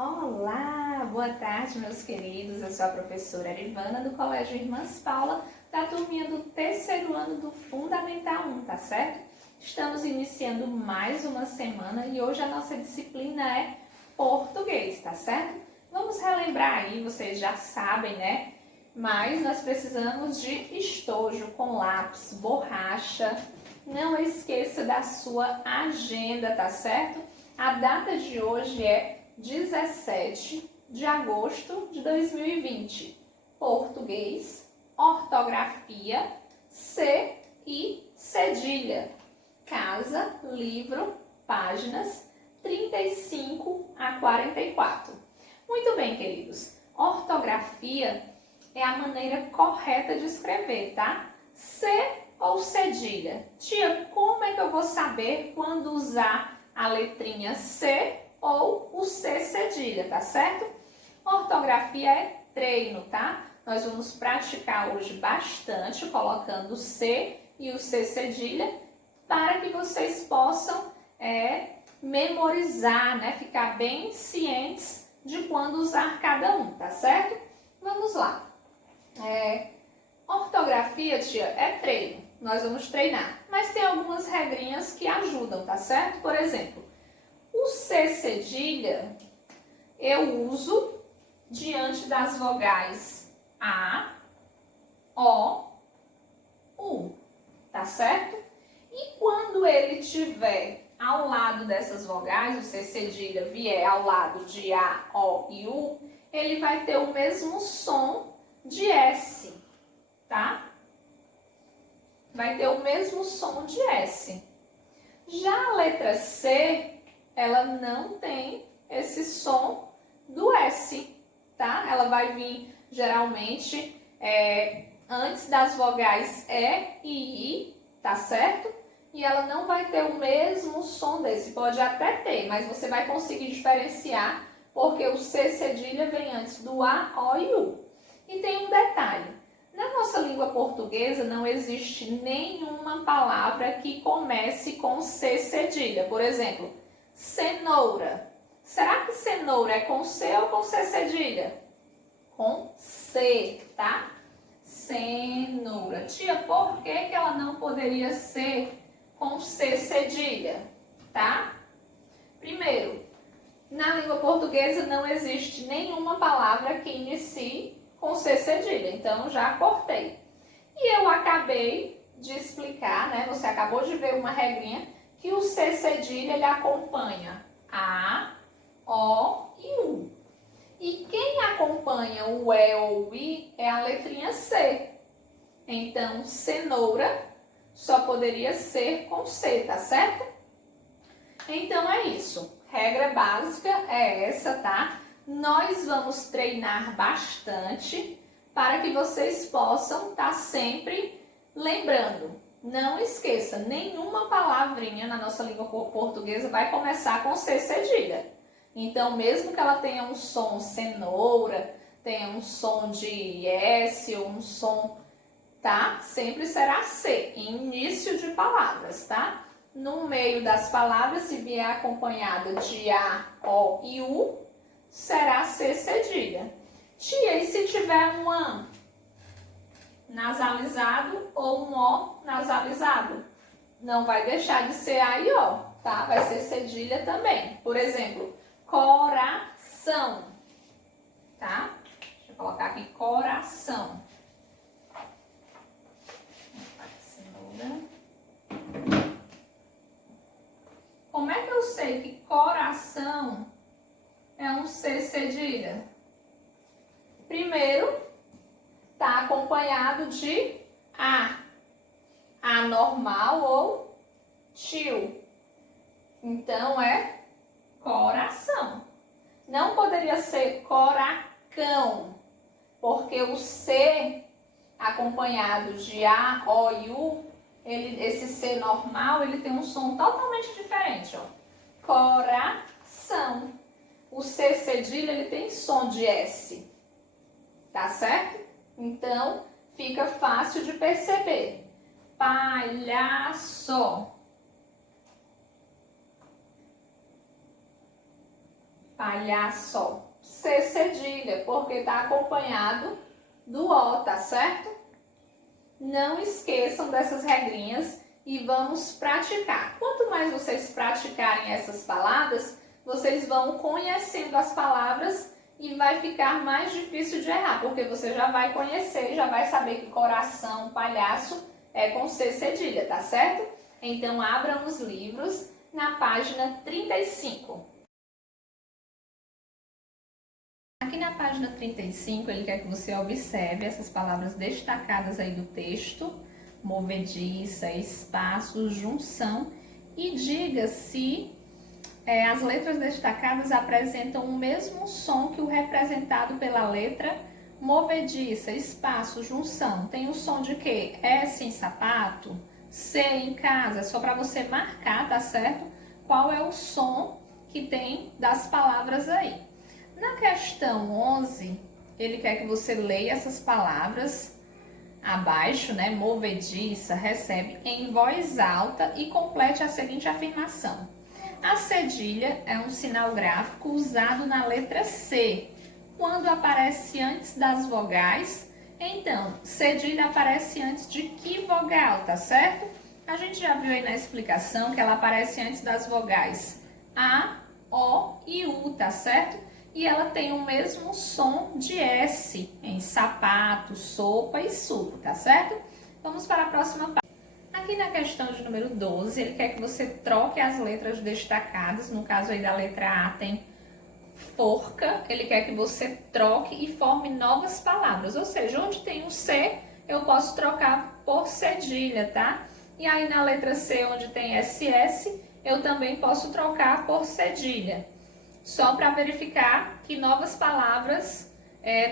Olá, boa tarde, meus queridos. Eu sou a professora Arivana do Colégio Irmãs Paula, da turminha do terceiro ano do Fundamental 1, tá certo? Estamos iniciando mais uma semana e hoje a nossa disciplina é português, tá certo? Vamos relembrar aí, vocês já sabem, né? Mas nós precisamos de estojo com lápis, borracha. Não esqueça da sua agenda, tá certo? A data de hoje é 17 de agosto de 2020. Português, ortografia, C e cedilha. Casa, livro, páginas 35 a 44. Muito bem, queridos. Ortografia é a maneira correta de escrever, tá? C ou cedilha? Tia, como é que eu vou saber quando usar a letrinha C ou o C cedilha, tá certo? Ortografia é treino, tá? Nós vamos praticar hoje bastante colocando o C e o C cedilha para que vocês possam memorizar, né? Ficar bem cientes de quando usar cada um, tá certo? Vamos lá. Ortografia, tia, é treino. Nós vamos treinar, mas tem algumas regrinhas que ajudam, tá certo? Por exemplo, o C cedilha eu uso diante das vogais A, O, U, tá certo? E quando ele tiver ao lado dessas vogais, o C cedilha vier ao lado de A, O e U, ele vai ter o mesmo som de S, tá? Vai ter o mesmo som de S. Já a letra C, ela não tem esse som do S, tá? Ela vai vir geralmente antes das vogais E e I, tá certo? E ela não vai ter o mesmo som desse. Pode até ter, mas você vai conseguir diferenciar porque o C cedilha vem antes do A, O e U. E tem um detalhe. Na nossa língua portuguesa não existe nenhuma palavra que comece com C cedilha. Por exemplo, cenoura. Será que cenoura é com C ou com C cedilha? Com C, tá? Cenoura. Tia, por que ela não poderia ser com C cedilha? Tá? Primeiro, na língua portuguesa não existe nenhuma palavra que inicie com C cedilha, então já cortei. E eu acabei de explicar, né? Você acabou de ver uma regrinha que o C cedilha ele acompanha A, O e U. E quem acompanha o E ou o I é a letrinha C. Então, cenoura só poderia ser com C, tá certo? Então é isso. Regra básica é essa, tá? Nós vamos treinar bastante para que vocês possam estar sempre lembrando. Não esqueça, nenhuma palavrinha na nossa língua portuguesa vai começar com C cedilha. Então, mesmo que ela tenha um som cenoura, tenha um som de S ou um som, tá? Sempre será C, início de palavras, tá? No meio das palavras, se vier acompanhada de A, O e U, será C cedilha. Tia, e se tiver um A nasalizado ou um O nasalizado? Não vai deixar de ser A e O, tá? Vai ser cedilha também. Por exemplo, coração, tá? Deixa eu colocar aqui coração. Como é que eu sei que coração é um C cedilha? Primeiro, está acompanhado de A. A normal ou tio. Então, é coração. Não poderia ser coracão, porque o C acompanhado de A, O e U, esse C normal, ele tem um som totalmente diferente, ó. Coração. O C cedilha, ele tem som de S. Tá certo? Então, fica fácil de perceber. Palhaço. palhaço. C cedilha, porque está acompanhado do O, tá certo? Não esqueçam dessas regrinhas e vamos praticar. Quanto mais vocês praticarem essas palavras, vocês vão conhecendo as palavras e vai ficar mais difícil de errar, porque você já vai conhecer, já vai saber que coração, palhaço é com C cedilha, tá certo? Então, abram os livros na página 35. Aqui na página 35, ele quer que você observe essas palavras destacadas aí do texto, movediça, espaço, junção, e diga se as letras destacadas apresentam o mesmo som que o representado pela letra movediça, espaço, junção. Tem o som de quê? S em sapato, C em casa, só para você marcar, tá certo? Qual é o som que tem das palavras aí. Na questão 11, ele quer que você leia essas palavras abaixo, né? Movediça, recebe, em voz alta e complete a seguinte afirmação. A cedilha é um sinal gráfico usado na letra C. Quando aparece antes das vogais, então, cedilha aparece antes de que vogal, tá certo? A gente já viu aí na explicação que ela aparece antes das vogais A, O e U, tá certo? E ela tem o mesmo som de S em sapato, sopa e suco, tá certo? Vamos para a próxima página. Aqui na questão de número 12, ele quer que você troque as letras destacadas. No caso aí da letra A tem forca, ele quer que você troque e forme novas palavras. Ou seja, onde tem o C, eu posso trocar por cedilha, tá? E aí na letra C, onde tem SS, eu também posso trocar por cedilha. Só para verificar que novas palavras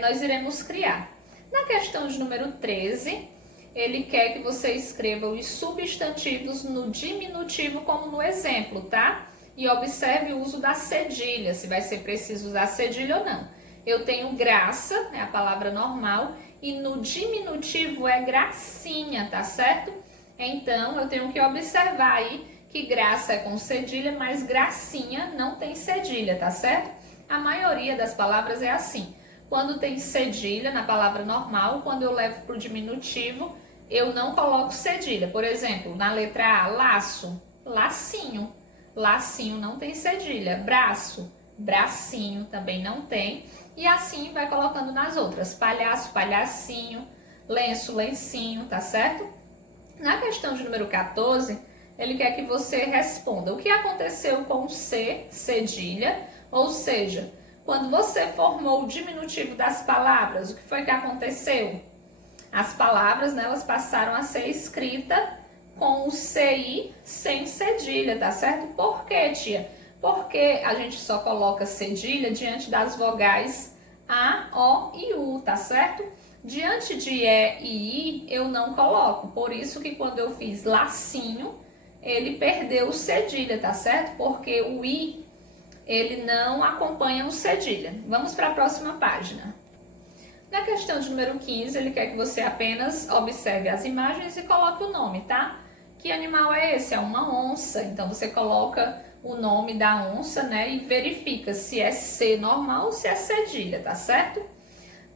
nós iremos criar. Na questão de número 13, ele quer que você escreva os substantivos no diminutivo como no exemplo, tá? E observe o uso da cedilha, se vai ser preciso usar cedilha ou não. Eu tenho graça, é a palavra normal, e no diminutivo é gracinha, tá certo? Então, eu tenho que observar aí que graça é com cedilha, mas gracinha não tem cedilha, tá certo? A maioria das palavras é assim. Quando tem cedilha na palavra normal, quando eu levo para o diminutivo, eu não coloco cedilha. Por exemplo, na letra A, laço, lacinho. Lacinho não tem cedilha. Braço, bracinho também não tem. E assim vai colocando nas outras. Palhaço, palhacinho. Lenço, lencinho, tá certo? Na questão de número 14, ele quer que você responda o que aconteceu com C, cedilha, ou seja, quando você formou o diminutivo das palavras, o que foi que aconteceu? As palavras, né, elas passaram a ser escritas com o CI sem cedilha, tá certo? Por quê, tia? Porque a gente só coloca cedilha diante das vogais A, O e U, tá certo? Diante de E e I, eu não coloco. Por isso que quando eu fiz lacinho, ele perdeu o cedilha, tá certo? Porque o I, ele não acompanha o cedilha. Vamos para a próxima página. Na questão de número 15, ele quer que você apenas observe as imagens e coloque o nome, tá? Que animal é esse? É uma onça. Então, você coloca o nome da onça, né? E verifica se é C normal ou se é cedilha, tá certo?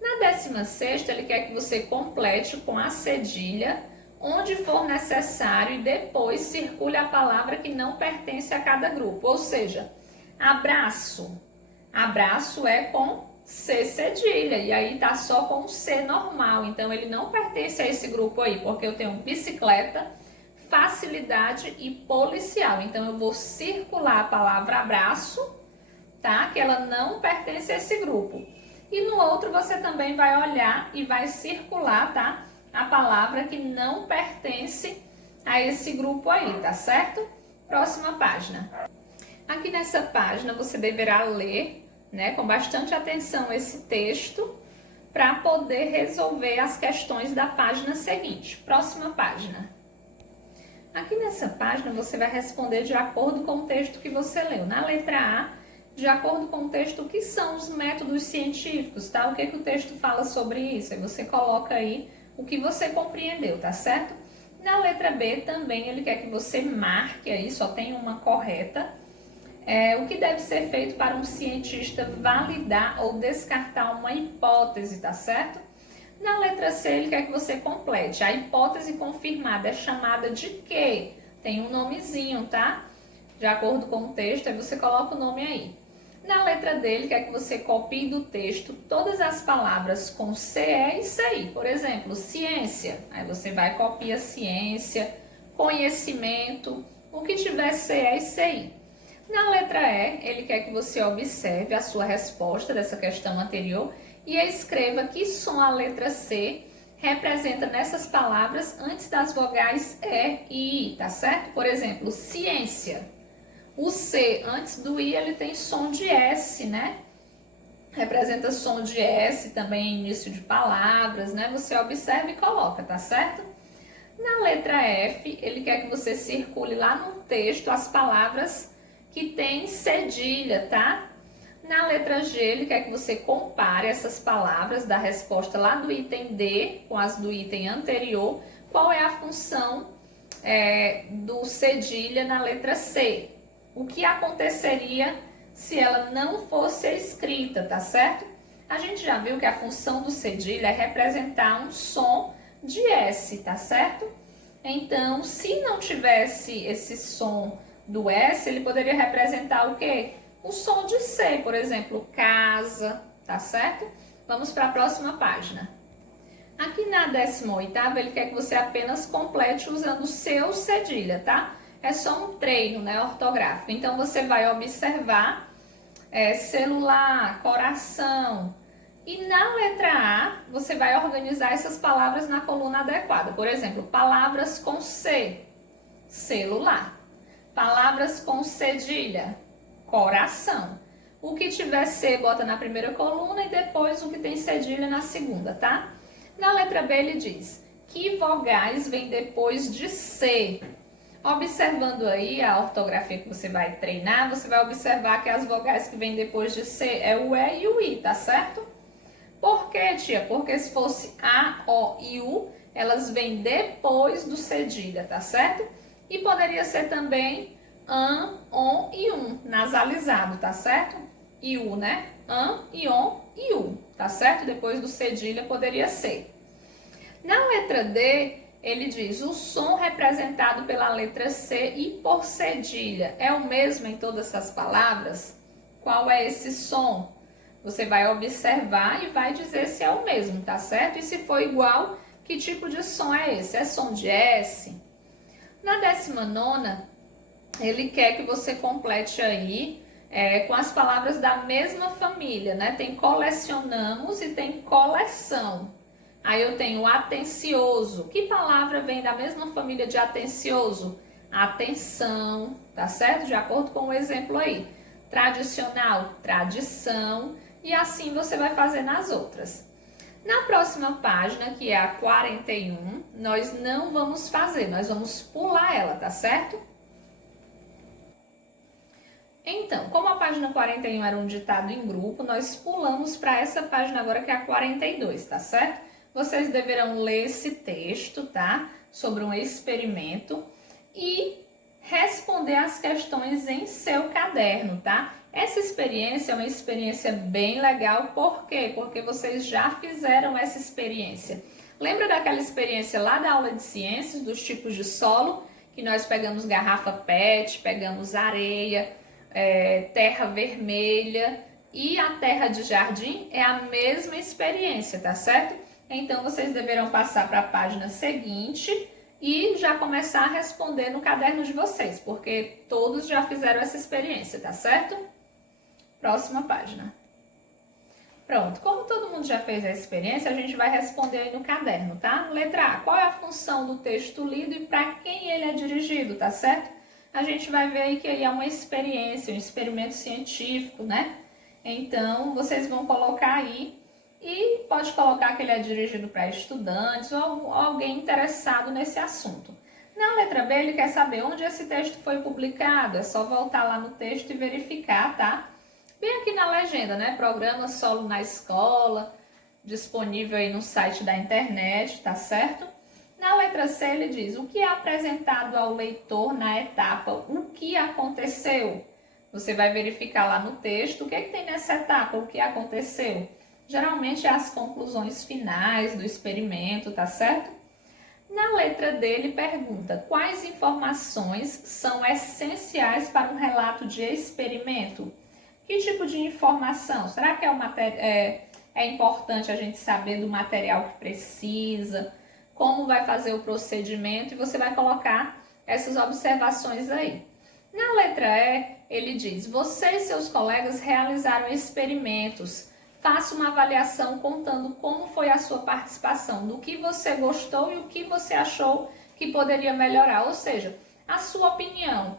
Na 16ª, ele quer que você complete com a cedilha onde for necessário e depois circule a palavra que não pertence a cada grupo. Ou seja, abraço. Abraço é com C cedilha e aí tá só com C normal. Então, ele não pertence a esse grupo aí, porque eu tenho bicicleta, facilidade e policial. Então, eu vou circular a palavra abraço, tá? Que ela não pertence a esse grupo. E no outro, você também vai olhar e vai circular, tá? A palavra que não pertence a esse grupo aí, tá certo? Próxima página. Aqui nessa página você deverá ler, né, com bastante atenção esse texto para poder resolver as questões da página seguinte. Próxima página. Aqui nessa página você vai responder de acordo com o texto que você leu. Na letra A, de acordo com o texto, o que são os métodos científicos, tá? O que o texto fala sobre isso? Aí você coloca aí o que você compreendeu, tá certo? Na letra B também ele quer que você marque aí, só tem uma correta, O que deve ser feito para um cientista validar ou descartar uma hipótese, tá certo? Na letra C, ele quer que você complete. A hipótese confirmada é chamada de quê? Tem um nomezinho, tá? De acordo com o texto, aí você coloca o nome aí. Na letra D, ele quer que você copie do texto todas as palavras com CE e CI. Por exemplo, ciência. Aí você vai copiar ciência, conhecimento, o que tiver CE e CI. Na letra E, ele quer que você observe a sua resposta dessa questão anterior e escreva que som a letra C representa nessas palavras antes das vogais E e I, tá certo? Por exemplo, ciência. O C antes do I ele tem som de S, né? Representa som de S também início de palavras, né? Você observa e coloca, tá certo? Na letra F, ele quer que você circule lá no texto as palavras que tem cedilha, tá? Na letra G, ele quer que você compare essas palavras da resposta lá do item D com as do item anterior. Qual é a função do cedilha na letra C? O que aconteceria se ela não fosse escrita, tá certo? A gente já viu que a função do cedilha é representar um som de S, tá certo? Então, se não tivesse esse som do S, ele poderia representar o quê? O som de C, por exemplo, casa, tá certo? Vamos para a próxima página. Aqui na 18ª, ele quer que você apenas complete usando o seu cedilha, tá? É só um treino, né, ortográfico. Então, você vai observar celular, coração. E na letra A, você vai organizar essas palavras na coluna adequada. Por exemplo, palavras com C, celular. Palavras com cedilha, coração. O que tiver C, bota na primeira coluna e depois o que tem cedilha na segunda, tá? Na letra B, ele diz, que vogais vem depois de C? Observando aí a ortografia que você vai treinar, você vai observar que as vogais que vêm depois de C é o E e o I, tá certo? Por quê, tia? Porque se fosse A, O e U, elas vêm depois do cedilha, tá certo? E poderia ser também an, on e nasalizado, tá certo? E U, né? An, e on e U, tá certo? Depois do cedilha poderia ser. Na letra D, ele diz, o som representado pela letra C e por cedilha é o mesmo em todas essas palavras? Qual é esse som? Você vai observar e vai dizer se é o mesmo, tá certo? E se for igual, que tipo de som é esse? É som de S? Na 19ª, ele quer que você complete aí com as palavras da mesma família, né? Tem colecionamos e tem coleção. Aí eu tenho atencioso. Que palavra vem da mesma família de atencioso? Atenção, tá certo? De acordo com o exemplo aí. Tradicional, tradição. E assim você vai fazer nas outras. Na próxima página, que é a 41, nós não vamos fazer, nós vamos pular ela, tá certo? Então, como a página 41 era um ditado em grupo, nós pulamos para essa página agora que é a 42, tá certo? Vocês deverão ler esse texto, tá? Sobre um experimento e responder as questões em seu caderno, tá? Essa experiência é uma experiência bem legal, por quê? Porque vocês já fizeram essa experiência. Lembra daquela experiência lá da aula de ciências, dos tipos de solo? Que nós pegamos garrafa PET, pegamos areia, terra vermelha e a terra de jardim? É a mesma experiência, tá certo? Então, vocês deverão passar para a página seguinte e já começar a responder no caderno de vocês, porque todos já fizeram essa experiência, tá certo? Próxima página. Pronto, como todo mundo já fez a experiência, a gente vai responder aí no caderno, tá? Letra A, qual é a função do texto lido e para quem ele é dirigido, tá certo? A gente vai ver aí que aí é uma experiência, um experimento científico, né? Então, vocês vão colocar aí e pode colocar que ele é dirigido para estudantes ou alguém interessado nesse assunto. Na letra B, ele quer saber onde esse texto foi publicado. É só voltar lá no texto e verificar, tá? Bem aqui na legenda, né? Programa Solo na Escola, disponível aí no site da internet, tá certo? Na letra C, ele diz, o que é apresentado ao leitor na etapa o que aconteceu? Você vai verificar lá no texto o que é que tem nessa etapa, o que aconteceu. Geralmente é as conclusões finais do experimento, tá certo? Na letra D, ele pergunta quais informações são essenciais para um relato de experimento. Que tipo de informação? Será que é importante a gente saber do material que precisa, como vai fazer o procedimento, e você vai colocar essas observações aí. Na letra E, ele diz: você e seus colegas realizaram experimentos. Faça uma avaliação contando como foi a sua participação, do que você gostou e o que você achou que poderia melhorar. Ou seja, a sua opinião,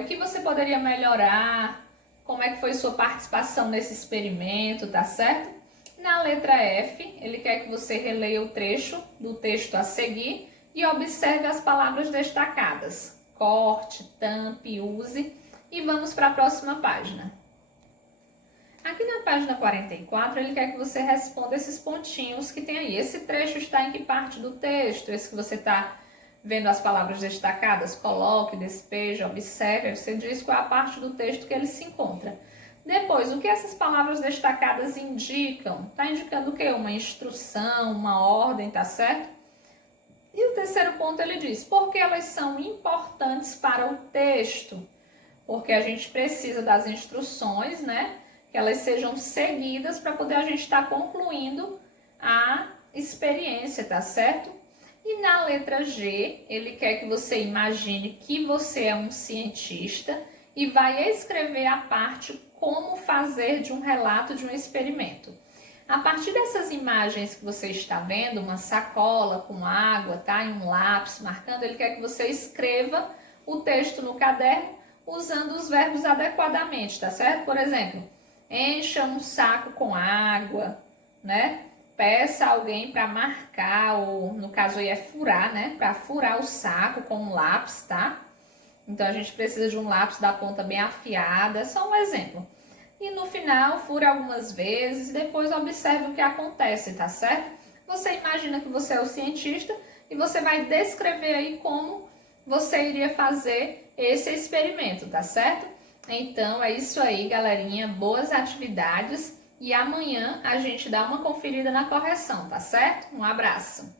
o que você poderia melhorar, como é que foi sua participação nesse experimento, tá certo? Na letra F, ele quer que você releia o trecho do texto a seguir e observe as palavras destacadas. Corte, tampe, use, e vamos para a próxima página. Aqui na página 44, ele quer que você responda esses pontinhos que tem aí. Esse trecho está em que parte do texto? Esse que você está vendo as palavras destacadas? Coloque, despeje, observe. Aí você diz qual é a parte do texto que ele se encontra. Depois, o que essas palavras destacadas indicam? Está indicando o quê? Uma instrução, uma ordem, tá certo? E o terceiro ponto ele diz, por que elas são importantes para o texto? Porque a gente precisa das instruções, né? Que elas sejam seguidas para poder a gente estar concluindo a experiência, tá certo? E na letra G, ele quer que você imagine que você é um cientista e vai escrever a parte como fazer de um relato de um experimento. A partir dessas imagens que você está vendo, uma sacola com água, tá? E um lápis marcando, ele quer que você escreva o texto no caderno usando os verbos adequadamente, tá certo? Por exemplo, encha um saco com água, né? Peça alguém para marcar, ou no caso aí é furar, né? Para furar o saco com um lápis, tá? Então a gente precisa de um lápis da ponta bem afiada, é só um exemplo. E no final, fure algumas vezes e depois observe o que acontece, tá certo? Você imagina que você é o cientista e você vai descrever aí como você iria fazer esse experimento, tá certo? Então é isso aí, galerinha. Boas atividades e amanhã a gente dá uma conferida na correção, tá certo? Um abraço!